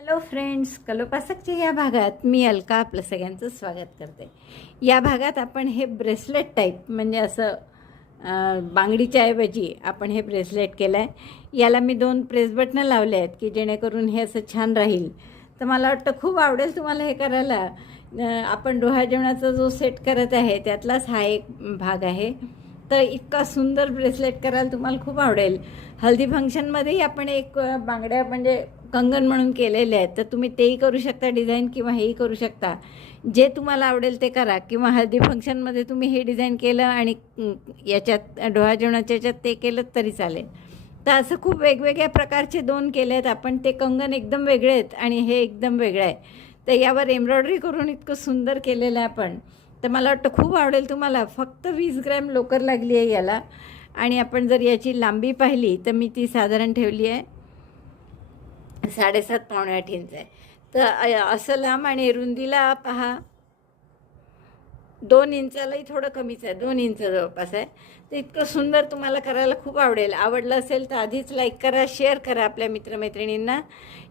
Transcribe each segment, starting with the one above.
Hello friends कलोपासकच्या या भागात मी अलका आपलं सगळ्यांचं स्वागत करते. या भागात आपण हे ब्रेसलेट टाईप म्हणजे असं बांगडीच्या ऐवजी आपण हे ब्रेसलेट केलं आहे याला मी दोन प्रेस बटणं लावले आहेत की जेणेकरून हे असं छान राहील. तर मला वाटतं खूप आवडेल तुम्हाला हे करायला. आपण डोहा जेवणाचा जो सेट करत आहे त्यातलाच हा एक भाग आहे. तर इतका सुंदर ब्रेसलेट करायला तुम्हाला खूप आवडेल. हल्दी फंक्शनमध्येही आपण एक बांगड्या म्हणजे कंगन म्हणून केलेले आहेत तर तुम्ही तेही करू शकता डिझाईन किंवा हेही करू शकता. जे तुम्हाला आवडेल ते करा किंवा हळदी फंक्शनमध्ये तुम्ही हे डिझाईन केलं आणि याच्यात डोहा जेवणाच्या याच्यात ते केलं तरी चालेल. तर असं खूप वेगवेगळ्या प्रकारचे दोन केले आहेत आपण ते कंगन एकदम वेगळे आहेत आणि हे एकदम वेगळं आहे. तर यावर एम्ब्रॉयडरी करून इतकं सुंदर केलेलं आहे आपण. तर मला वाटतं खूप आवडेल तुम्हाला फक्त वीस ग्रॅम लोकर लागली आहे याला. आणि आपण जर याची लांबी पाहिली तर मी ती साधारण ठेवली आहे. साडेसात पावणे आठ इंच आहे. तर असं लांब आणि रुंदीला पहा. दोन इंचालाही थोडं कमीच आहे. दोन इंच जवळपास आहे. तर इतकं सुंदर तुम्हाला करायला खूप आवडेल. आवडलं असेल तर आधीच लाईक करा शेअर करा आपल्या मित्रमैत्रिणींना.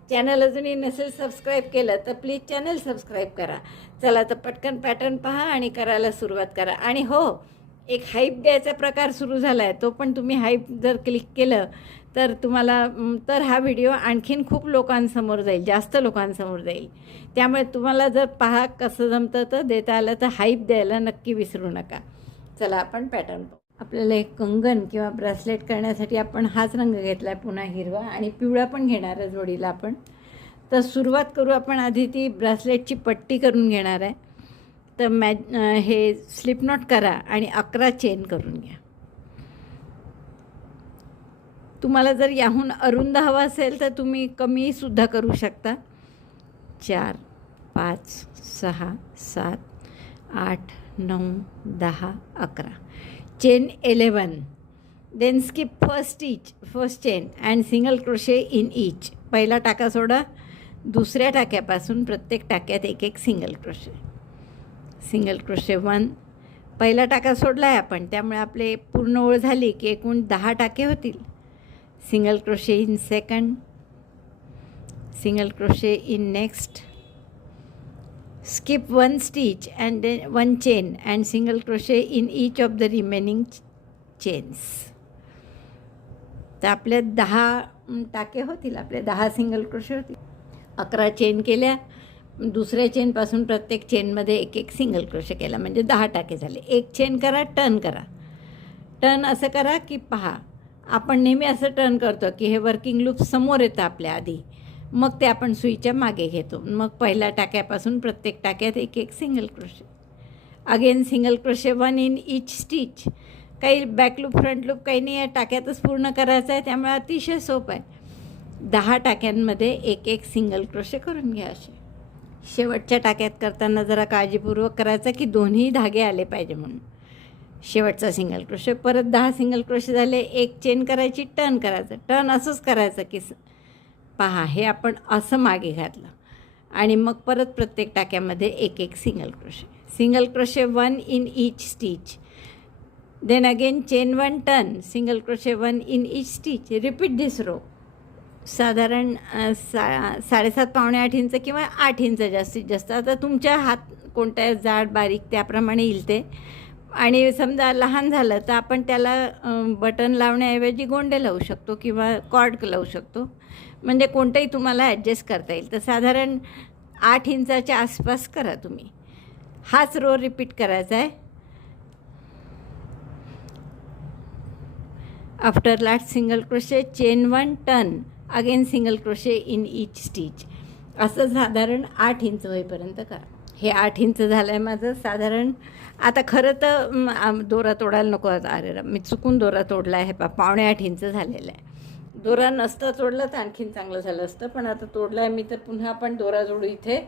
चॅनल अजूनही नसेल सबस्क्राईब केलं तर प्लीज चॅनल सबस्क्राईब करा. चला तर पटकन पॅटर्न पहा आणि करायला सुरुवात करा. आणि हो एक हाईप द्यायचा प्रकार सुरू झाला आहे तो पण तुम्ही हाईप जर क्लिक केलं तर तुम्हाला तर हा व्हिडिओ आणखीन खूप लोकांसमोर जाईल जास्त लोकांसमोर जाईल. त्यामुळे तुम्हाला जर पहा कसं जमतं तर देता आलं तर हाईप द्यायला नक्की विसरू नका. चला आपण पॅटर्न पाहू. आपल्याला एक कंगन किंवा ब्रेसलेट करण्यासाठी आपण हाच रंग घेतला आहे पुन्हा हिरवा आणि पिवळा पण घेणार आहे जोडीला आपण. तर सुरुवात करू आपण आधी ती ब्रेसलेटची पट्टी करून घेणार आहे. तर मॅ हे स्लिप नॉट करा आणि अकरा चेन करून घ्या. तुम्हाला जर याहून अरुंद हवा असेल तर तुम्ही कमीसुद्धा करू शकता. चार पाच सहा सात आठ नऊ दहा अकरा. Chain eleven then skip first each first chain and single crochet in each पहिला टाका सोडा दुसऱ्या टाक्यापासून प्रत्येक टाक्यात एक एक single crochet single crochet one. पहिला टाका सोडला आहे आपण त्यामुळे आपले पूर्ण ओळ झाली की एकूण दहा टाके होतील. Single crochet in second single crochet in next. skip one stitch and then one chain and single crochet in each of the remaining chains तर आपल्या दहा टाके होतील आपले दहा सिंगल क्रोशे होतील. अकरा चेन केल्या दुसऱ्या चेनपासून प्रत्येक चेनमध्ये एक एक सिंगल क्रोशे केला. म्हणजे दहा टाके झाले. एक चेन करा टर्न करा. टर्न असं करा की पहा आपण नेहमी असं टर्न करतो की हे वर्किंग लूप समोर येतं आपल्या आधी. मग ते आपण सुईच्या मागे घेतो. मग पहिल्या टाक्यापासून प्रत्येक टाक्यात एक एक single crochet again single crochet one in each stitch काही बॅक लूप फ्रंट लूप काही नाही या टाक्यातच पूर्ण करायचं आहे. त्यामुळे अतिशय सोपं आहे. दहा टाक्यांमध्ये एक एक सिंगल क्रोशे करून घ्या असे शेवटच्या टाक्यात करताना जरा काळजीपूर्वक करायचं की दोन्ही धागे आले पाहिजे म्हणून. शेवटचा सिंगल क्रोशे परत दहा सिंगल क्रोशे झाले एक चेन करायची टर्न करायचं. टर्न असंच करायचं की स- पहा हे आपण असं मागे घातलं. आणि मग परत प्रत्येक टाक्यामध्ये एक एक single crochet single crochet one in each stitch then again chain one turn single crochet one in each stitch repeat this row साधारण सा साडेसात पावणे आठ इंच किंवा आठ इंच जास्तीत जास्त. आता तुमच्या हात कोणत्या जाड बारीक त्याप्रमाणे येईल ते. आणि समजा लहान झालं तर आपण त्याला बटन लावण्याऐवजी गोंडे लावू शकतो किंवा कॉर्ड लावू शकतो. म्हणजे कोणतंही तुम्हाला ॲडजस्ट करता येईल. तर साधारण आठ इंचाच्या आसपास करा तुम्ही. हाच रो रिपीट करायचा आहे. After last single crochet chain one turn again single crochet in each stitch असं साधारण आठ इंच होईपर्यंत करा. हे आठ इंच झालं आहे माझं साधारण. आता खरं तर दोरा तोडायला नको आता. अरे रा, मी चुकून दोरा तोडला आहे पा पावणे आठ इंच झालेला आहे. दोरा नसता तोडला तर आणखीन चांगलं झालं असतं. पण आता तोडला आहे मी तर पुन्हा आपण दोरा जोडू इथे.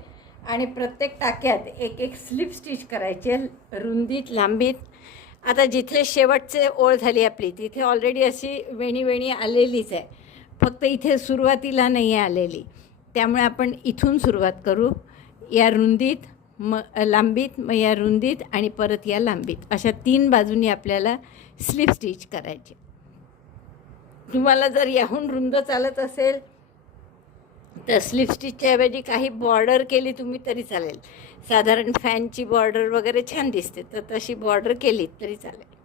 आणि प्रत्येक टाक्यात एक एक स्लिप स्टिच करायचे रुंदीत लांबीत. आता जिथे शेवटचे ओळ झाली आपली तिथे ऑलरेडी अशी वेणी वेणी आलेलीच आहे. फक्त इथे सुरुवातीला नाही आहे आलेली. त्यामुळे आपण इथून सुरुवात करू. या रुंदीत मग लांबीत मग या रुंदीत आणि परत या लांबीत. अशा तीन बाजूनी आपल्याला स्लिप स्टिच करायची. तुम्हाला जर याहून रुंद चालत असेल तर स्लिप स्टिचच्या ऐवजी काही बॉर्डर केली तुम्ही तरी चालेल. साधारण फॅनची बॉर्डर वगैरे छान दिसते तर तशी बॉर्डर केली तरी चालेल.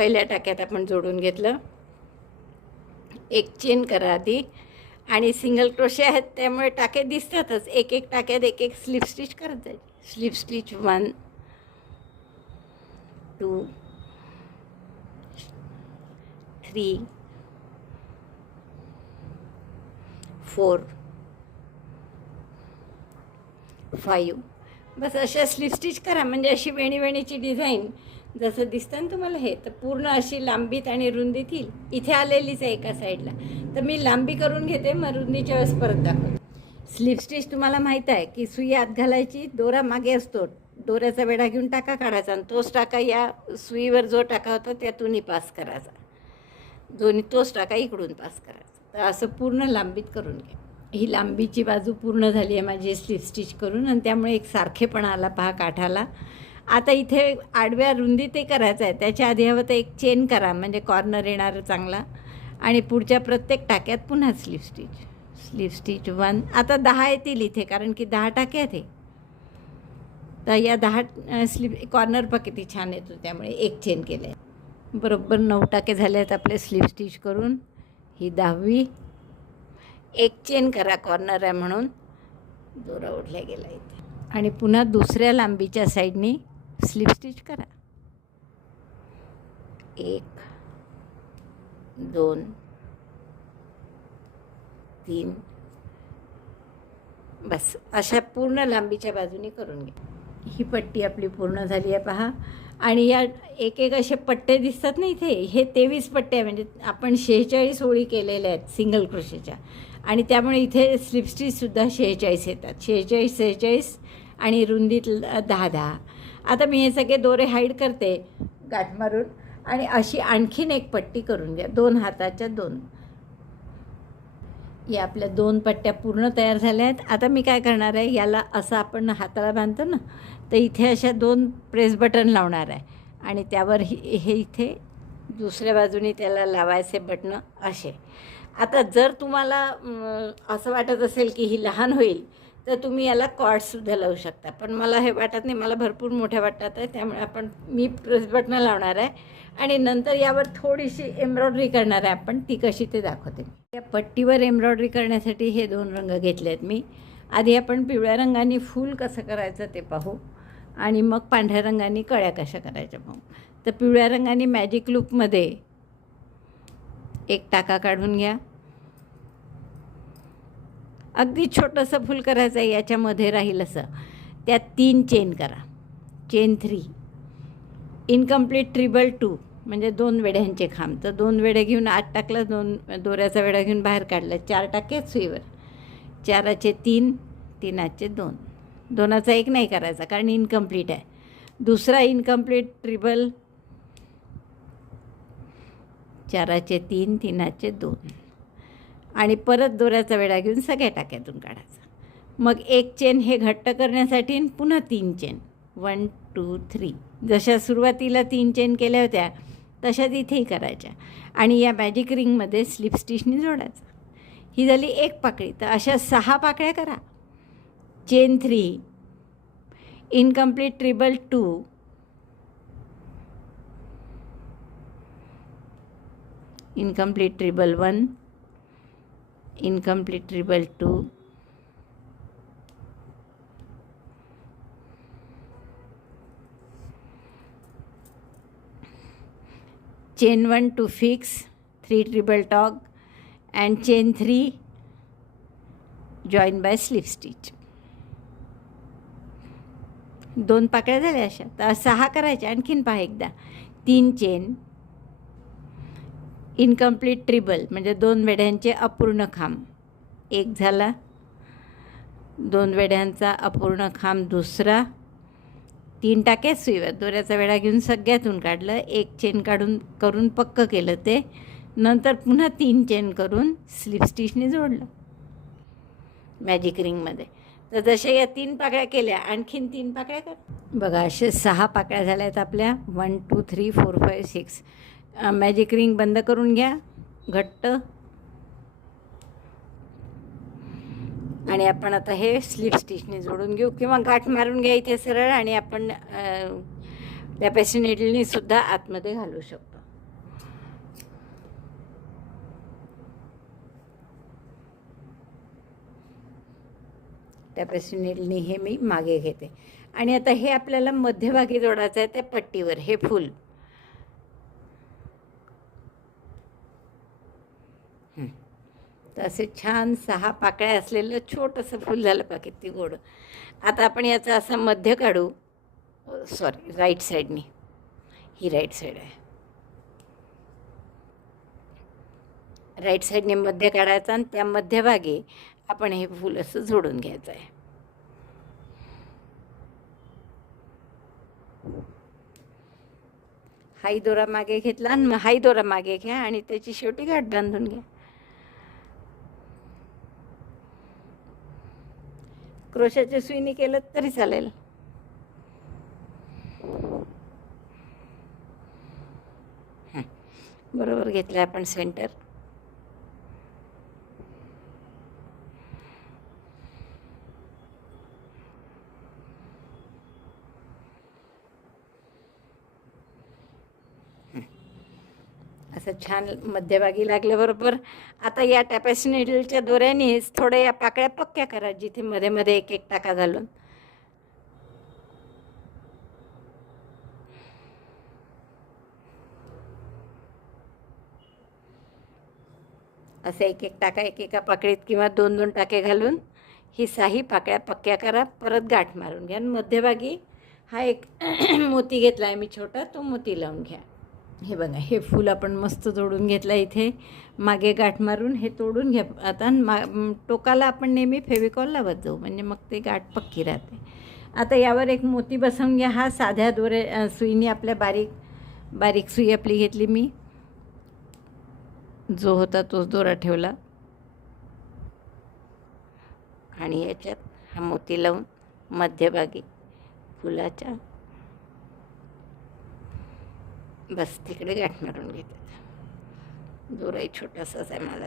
पहिल्या टाक्यात आपण जोडून घेतलं. एक चेन करा आधी. आणि सिंगल क्रोशे आहेत त्यामुळे टाके दिसतातच. एक एक टाक्यात एक एक स्लिप स्टिच करत जायचे slip stitch one two three four five बस अशा स्लिप स्टिच करा. म्हणजे अशी वेणी वेणीची डिझाईन जसं दिसतं ना तुम्हाला हे तर पूर्ण अशी लांबीत आणि रुंदीत येईल इथे आलेलीच आहे एका साईडला. तर मी लांबी करून घेते मग रुंदीच्या वेळेस परत दाखवते. स्लिप स्टिच तुम्हाला माहीत आहे की सुई आत घालायची दोरा मागे असतो. दोऱ्याचा वेढा घेऊन टाका काढायचा आणि तोच टाका या सुईवर जो टाका होता त्यातूनही पास करायचा. दोन्ही तोच टाका इकडून पास करायचा. तर असं पूर्ण लांबीत करून घ्या. ही लांबीची बाजू पूर्ण झाली आहे माझी स्लिप स्टिच करून आणि त्यामुळे एक सारखेपणा आला पहा काठाला. आता इथे आडव्या रुंदी ते करायचं आहे. त्याच्या आधी हवं तर एक चेन करा म्हणजे कॉर्नर येणार चांगला. आणि पुढच्या प्रत्येक टाक्यात पुन्हा slip stitch slip stitch one आता दहा येतील इथे कारण की दहा टाके आहेत तर या दहा स्लिप कॉर्नर पण किती छान येतो त्यामुळे एक चेन केलं आहे बरोबर नऊ टाके झाले आहेत आपले स्लिप स्टिच करून. ही दहावी. एक चेन करा कॉर्नर आहे म्हणून. दोरा ओढल्या गेला इथे. आणि पुन्हा दुसऱ्या लांबीच्या साईडनी स्लिप स्टिच करा. एक दोन तीन. बस अशा पूर्ण लांबीच्या बाजूने करून घ्या. ही पट्टी आपली पूर्ण झाली आहे पहा. आणि या एक एक असे पट्टे दिसतात ना इथे हे तेवीस पट्टे आहे. म्हणजे आपण शेहेचाळीस ओळी केलेल्या आहेत सिंगल क्रोशेच्या आणि त्यामुळे इथे स्लिपस्टिचसुद्धा शेहेचाळीस येतात. शेहेचाळीस सेहेचाळीस आणि रुंदीत दहा दहा. आता मी हे सगळे दोरे हाईड करते गाठ मारून आणि अशी आणखीन एक पट्टी करून घ्या. दोन हाताच्या दोन. या आपल्या दोन पट्ट्या पूर्ण तयार झाल्या आहेत. आता मी काय करणार आहे? याला असं आपण हाताला बांधतो ना तर इथे अशा दोन प्रेस बटन लावणार आहे. आणि त्यावर ही हे इथे दुसऱ्या बाजूने त्याला लावायचे बटणं असे. आता जर तुम्हाला असं वाटत असेल की ही लहान होईल तर तुम्ही याला कॉर्डसुद्धा लावू शकता. पण मला हे वाटत नाही मला भरपूर मोठ्या वाटतात आहे त्यामुळे आपण मी प्रेस बटणं लावणार आहे. आणि नंतर यावर थोडीशी एम्ब्रॉयडरी करणार आहे आपण ती कशी ते दाखवते या पट्टीवर एम्ब्रॉयडरी करण्यासाठी हे दोन रंग घेतले आहेत मी. आधी आपण पिवळ्या रंगाने फूल कसं करायचं ते पाहू. आणि मग पांढऱ्या रंगाने कळ्या कशा करायच्या पाहू. तर पिवळ्या रंगाने मॅजिक लुकमध्ये एक टाका काढून घ्या. अगदी छोटंसं फुल करायचं आहे याच्यामध्ये राहील असं. त्यात तीन चेन करा. Chain three incomplete treble two म्हणजे दोन वेड्यांचे खांब. तर दोन वेडे घेऊन आत टाकलं दोन दोऱ्याचा वेडा घेऊन बाहेर काढलं. चार टाकेच सुईवर. चाराचे तीन तीनाचे दोन. दोनाचा एक नाही करायचा कारण इनकम्प्लीट आहे. दुसरा इनकम्प्लीट ट्रिबल चाराचे तीन तीनाचे दोन. आणि परत दोऱ्याचा वेढा घेऊन सगळ्या टाक्यातून काढायचा. मग एक चेन हे घट्ट करण्यासाठी पुन्हा तीन चेन. वन टू थ्री जशा सुरुवातीला तीन चेन केल्या होत्या तशाच इथेही करायच्या. आणि या मॅजिक रिंगमध्ये स्लिप स्टिचनी जोडायचं. ही झाली एक पाकळी. तर अशा सहा पाकळ्या करा. Chain three incomplete treble two incomplete treble one incomplete treble two chain 1 to fix 3 triple tog and chain 3 join by slip stitch. दोन पाकळ्या झाल्या अशा. तर सहा करायच्या आणखीन पहा एकदा. तीन चेन इनकम्प्लीट ट्रिबल म्हणजे दोन वेढ्यांचे अपूर्ण खांब. एक झाला दोन वेढ्यांचा अपूर्ण खांब दुसरा. तीन टाक्यात सुईवर दोऱ्याचा वेढा घेऊन सगळ्यातून काढलं एक चेन काढून करून पक्क केलं ते. नंतर पुन्हा तीन चेन करून स्लिप स्टिचने जोडलं. मॅजिक रिंगमध्ये तर जशा या तीन पाकळ्या केल्या आणखीन तीन पाकळ्या कर. बघा असे सहा पाकळ्या झाल्या आहेत आपल्या. One two three four five six magic ring बंद करून घ्या. घट्ट. आणि आपण आता हे स्लिप स्टिचने जोडून घेऊ किंवा गाठ मारून घ्या इथे सरळ आणि आपण त्या पॅसिनेटलनी सुद्धा आतमध्ये घालू शकतो. त्या हे मी मागे घेते. आणि आता हे आपल्याला मध्यभागी जोडायचं आहे त्या पट्टीवर हे फूल. तर असे छान सहा पाकळ्या असलेलं छोटंसं फूल झालं पा किती गोड. आता आपण याचा असं मध्य काढू. सॉरी राईट साईडनी ही राईट साईड आहे. राईट साईडने मध्य काढायचा आणि त्या मध्यभागी आपण हे फूल असं जोडून घ्यायचं आहे. हाई दोरा मागे घेतला आणि मग हाई दोरा मागे घ्या आणि त्याची शेवटी गाठ बांधून घ्या. क्रोशाच्या सुईने केलं तरी चालेल. बरोबर घेतलं आपण सेंटर असं छान मध्यभागी लागल्याबरोबर आता या टॅपॅसिनेडलच्या दोऱ्यानेच थोड्या या पाकळ्या पक्क्या करा जिथे मध्ये मध्ये एक एक टाका घालून. असे एक एक टाका एक एका पाकळीत किंवा दोन दोन टाके घालून ही साही पाकळ्या पक्क्या करा परत गाठ मारून घ्या. आणि मध्यभागी हा एक मोती घेतला आहे मी छोटा तो मोती लावून घ्या. हे बघा हे फूल आपण मस्त जोडून घेतलं इथे. मागे गाठ मारून हे तोडून घ्या. आता मा टोकाला आपण नेहमी फेविकॉल लावत जाऊ म्हणजे मग ते गाठ पक्की राहते. आता यावर एक मोती बसवून घ्या. हा साध्या दोरे सुईने आपल्या बारीक बारीक सुई आपली घेतली मी. जो होता तोच दोरा ठेवला. आणि याच्यात हा मोती लावून मध्यभागी फुलाच्या बस तिकडे गाठ मारून घेतात. दोराही छोटासाच आहे माझा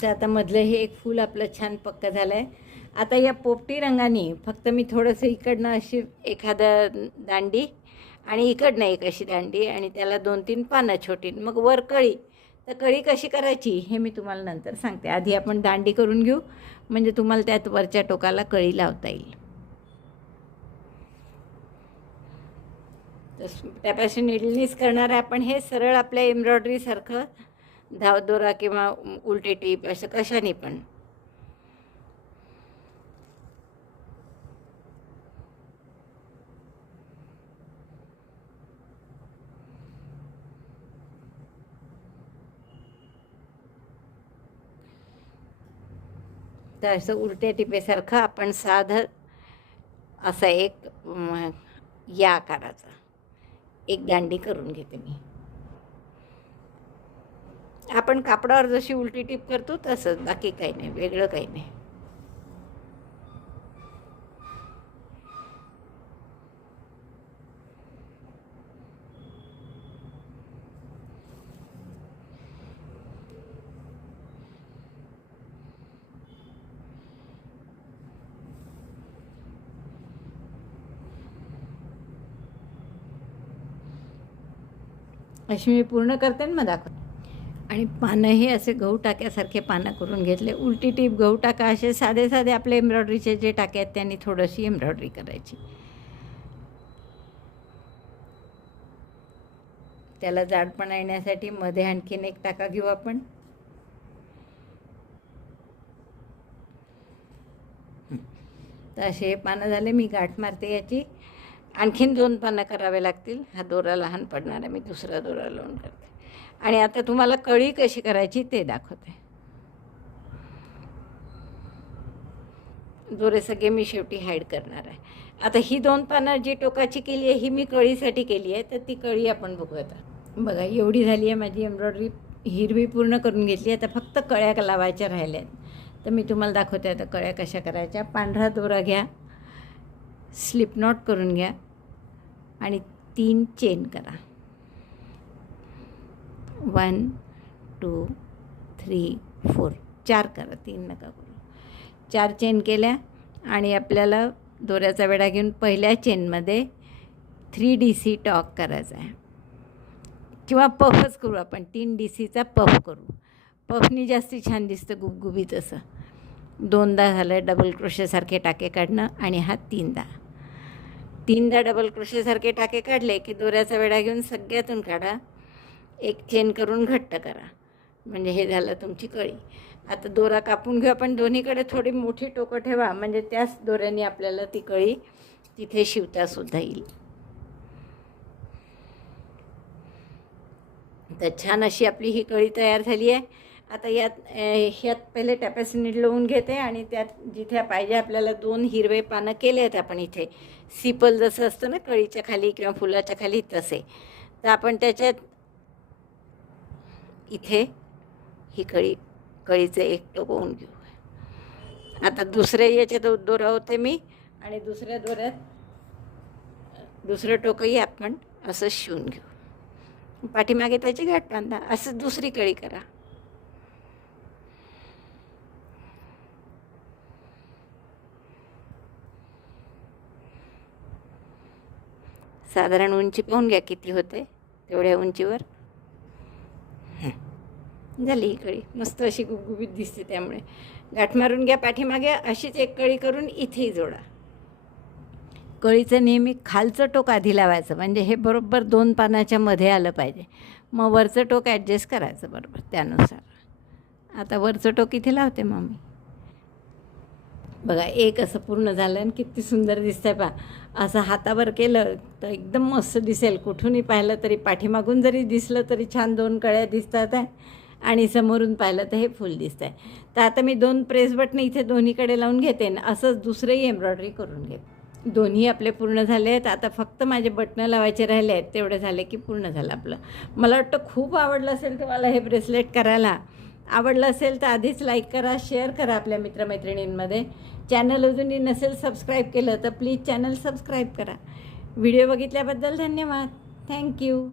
तर आता मधलं हे एक फूल आपलं छान पक्क झालं आहे आता या पोपटी रंगाने फक्त मी थोडंसं इकडनं अशी एखादं दांडी आणि इकडनं एक अशी दांडी आणि त्याला दोन तीन पानं छोटी. मग वर कळी. तर कळी कशी करायची हे मी तुम्हाला नंतर सांगते. आधी आपण दांडी करून घेऊ. म्हणजे तुम्हाला त्यात वरच्या टोकाला कळी लावता येईल. तर त्यापासून निडलीच करणार आहे आपण. हे सरळ आपल्या एम्ब्रॉयडरीसारखं धावदोरा किंवा उलटे टीप असं कशाने पण. तर असं उलट्या टिपेसारखं आपण साधं असा एक या आकाराचा. एक दांडी करून घेते मी. आपण कापडावर जशी उलटी टीप करतो तसंच बाकी काही नाही वेगळं काही नाही. अशी मी पूर्ण करते आणि मग दाखवते. आणि पानं हे असे गहू टाक्यासारखे पानं करून घेतले. उलटी टीप गहू टाका असे साधे साधे आपले एम्ब्रॉयडरीचे जे टाके आहेत त्यांनी थोडीशी एम्ब्रॉयडरी करायची. त्याला जाडपणा येण्यासाठी मध्ये आणखीन एक टाका घेऊ आपण. तर असे पानं झाले मी गाठ मारते याची. आणखीन दोन पानं करावे लागतील. हा दोरा लहान पडणार आहे मी दुसरा दोरा लावून करते. आणि आता तुम्हाला कळी कशी करायची ते दाखवते. दोरे सगळे मी शेवटी हाईड करणार आहे. आता ही दोन पानं जी टोकाची केली आहे ही मी कळीसाठी केली आहे तर ती कळी आपण बघूयात आता. बघा एवढी झाली आहे माझी एम्ब्रॉयडरी. हिरवी पूर्ण करून घेतली आता फक्त कळ्या लावायच्या राहिल्या आहेत. तर मी तुम्हाला दाखवते आता कळ्या कशा करायच्या. पांढरा दोरा घ्या. स्लिप नॉट करून घ्या. आणि तीन चेन करा. वन टू थ्री फोर चार करा तीन नका करू. चार चेन केल्या आणि आपल्याला दोऱ्याचा वेढा घेऊन पहिल्या चेनमध्ये थ्री डी सी टॉक करायचा आहे. किंवा पफच करू आपण तीन डी सीचा पफ करू. पफनी जास्ती छान दिसतं गुबगुबीत असं. दोनदा झालं डबल क्रोशेसारखे टाके काढणं आणि हा तीनदा. तीनदा डबल क्रोशेसारखे टाके काढले की दोऱ्याचा वेढा घेऊन सगळ्यातून काढा. एक चेन करून घट्ट करा. म्हणजे हे झालं तुमची कळी. आता दोरा कापून घेऊ आपण. दोन्हीकडे थोडी मोठी टोकं ठेवा. म्हणजे त्याच दोऱ्याने आपल्याला ती कळी तिथे शिवतासुद्धा येईल. तर छान अशी आपली ही कळी तयार झाली आहे. आता यात ह्यात पहिले टॅपॅसिनीड लावून घेते आणि त्यात जिथे पाहिजे आपल्याला दोन हिरवे पानं केले आहेत आपण इथे. सिपल जसं असतं ना कळीच्या खाली किंवा फुलाच्या खाली तसे. तर आपण त्याच्यात इथे ही कळी कळीचं एक टोकवून घेऊ. आता दुसऱ्या याच्यात दोरा होते मी आणि दुसऱ्या दोऱ्यात दुसरं टोकही आपण असं शिवून घेऊ. पाठीमागे त्याची गाठ बांधा. असं दुसरी कळी करा. साधारण उंची पाहून घ्या किती होते तेवढ्या उंचीवर. झाली ही कळी. मस्त अशी गुबगुबीत दिसते त्यामुळे. गाठ मारून घ्या पाठीमागे अशीच एक कळी करून इथेही जोडा. कळीचं नेहमी खालचं टोक आधी लावायचं म्हणजे हे बरोबर दोन पानाच्या मध्ये आलं पाहिजे. मग वरचं टोक ॲडजस्ट करायचं बरोबर त्यानुसार. आता वरचं टोक इथे लावते मग मी बघा एक असं पूर्ण झालं आणि किती सुंदर दिसतंय पा असं हातावर केलं तर एकदम मस्त दिसेल. कुठूनही पाहिलं तरी पाठीमागून जरी दिसलं तरी छान दोन कळ्या दिसतात आहे. आणि समोरून पाहिलं तर हे फुल दिसतं आहे तर आता मी दोन प्रेस बटन इथे दोन्हीकडे लावून घेते आणि असंच दुसरंही एम्ब्रॉयडरी करून घे दोन्ही आपले पूर्ण झाले आहेत. आता फक्त माझे बटणं लावायचे राहिले आहेत. तेवढे झाले की पूर्ण झालं आपलं. मला वाटतं खूप आवडलं असेल तुम्हाला हे ब्रेसलेट करायला. आवडलं असेल तर आधीच लाईक करा शेअर करा आपल्या मित्रमैत्रिणींमध्ये. चॅनल अजूनही नसेल सबस्क्राईब केलं तर प्लीज चॅनल सबस्क्राईब करा. व्हिडिओ बघितल्याबद्दल धन्यवाद. Thank you